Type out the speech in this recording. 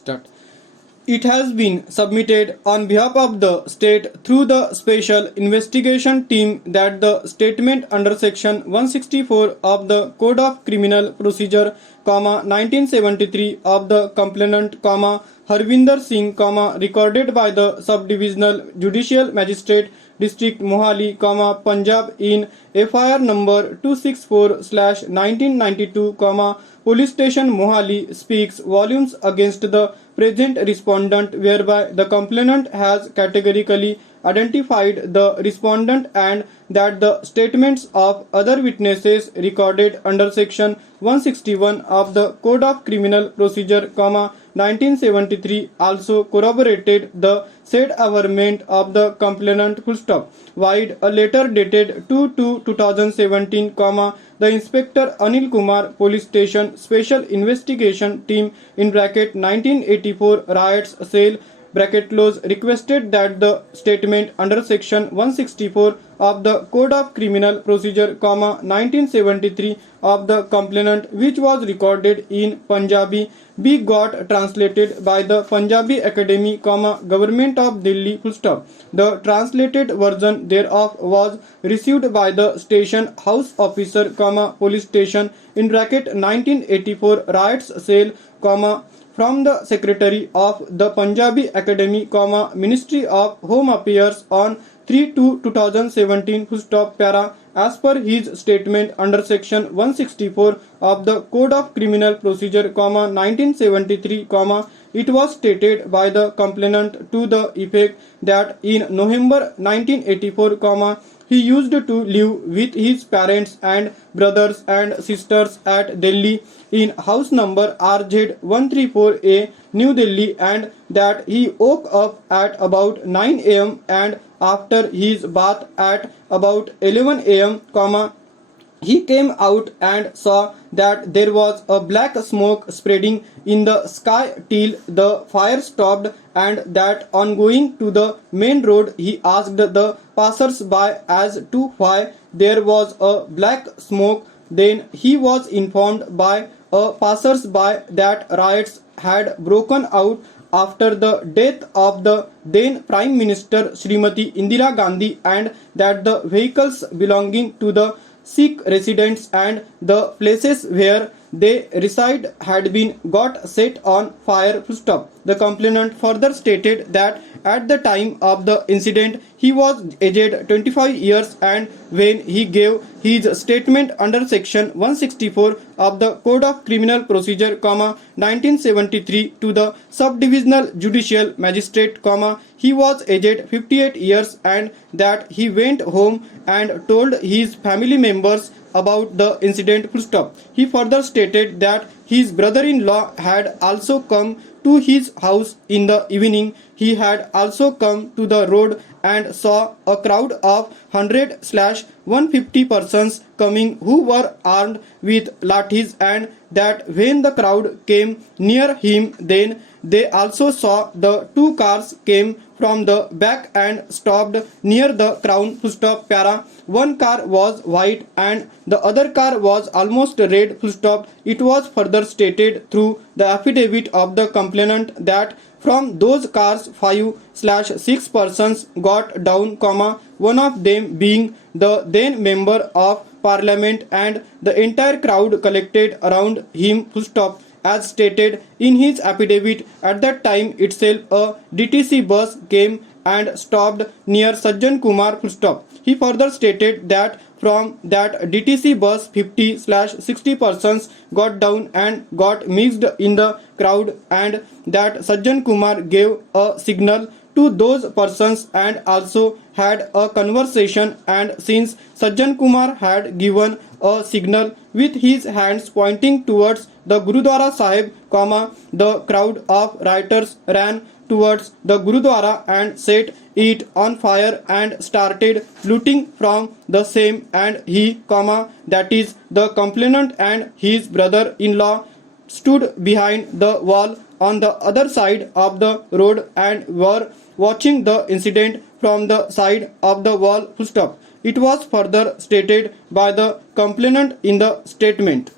Start. It has been submitted on behalf of the state through the Special Investigation Team that the statement under Section 164 of the Code of Criminal Procedure, 1973 of the complainant, Harvinder Singh, recorded by the Subdivisional Judicial Magistrate, District Mohali, Punjab in FIR number 264/1992, Police Station Mohali speaks volumes against the present respondent, whereby the complainant has categorically identified the respondent and that the statements of other witnesses recorded under Section 161 of the Code of Criminal Procedure, 1973 also corroborated the said averment of the complainant. Wide a letter dated 2/2/2017, the Inspector Anil Kumar, Police Station Special Investigation Team (1984 Riots Cell) requested that the statement under Section 164 of the Code of Criminal Procedure, 1973 of the complainant, which was recorded in Punjabi, be got translated by the Punjabi Academy, Government of Delhi. The translated version thereof was received by the station house officer, Police Station (1984 Riots Cell), from the Secretary of the Punjabi Academy, Ministry of Home Affairs on 3/2/2017, para. As per his statement under Section 164 of the Code of Criminal Procedure, 1973, it was stated by the complainant to the effect that in November 1984, he used to live with his parents and brothers and sisters at Delhi in house number RZ134A, New Delhi, and that he woke up at about 9 am and after his bath at about 11 am, he came out and saw that there was a black smoke spreading in the sky till the fire stopped, and that on going to the main road he asked the passers-by as to why there was a black smoke. Then he was informed by a passers-by that riots had broken out after the death of the then Prime Minister Srimati Indira Gandhi, and that the vehicles belonging to the Sikh residents and the places where they reside had been got set on fire. The complainant further stated that at the time of the incident he was aged 25 years, and when he gave his statement under Section 164 of the Code of Criminal Procedure, 1973 to the Subdivisional Judicial Magistrate, he was aged 58 years, and that he went home and told his family members about the incident. He further stated that his brother-in-law had also come to his house in the evening. He had also come to the road and saw a crowd of 100/150 persons coming who were armed with lathis, and that when the crowd came near him, then they also saw the two cars came from the back and stopped near the crown. Para. One car was white and the other car was almost red. It was further stated through the affidavit of the complainant that from those cars 5/6 persons got down, one of them being the then member of parliament, and the entire crowd collected around him. As stated in his affidavit, at that time itself a DTC bus came and stopped near Sajjan Kumar. He further stated that from that DTC bus 50/60 persons got down and got mixed in the crowd, and that Sajjan Kumar gave a signal to those persons and also had a conversation, and since Sajjan Kumar had given a signal with his hands pointing towards the Gurudwara Sahib, the crowd of rioters ran towards the Gurudwara and set it on fire and started looting from the same, and he, that is the complainant, and his brother-in-law stood behind the wall on the other side of the road and were watching the incident from the side of the wall. It was further stated by the complainant in the statement.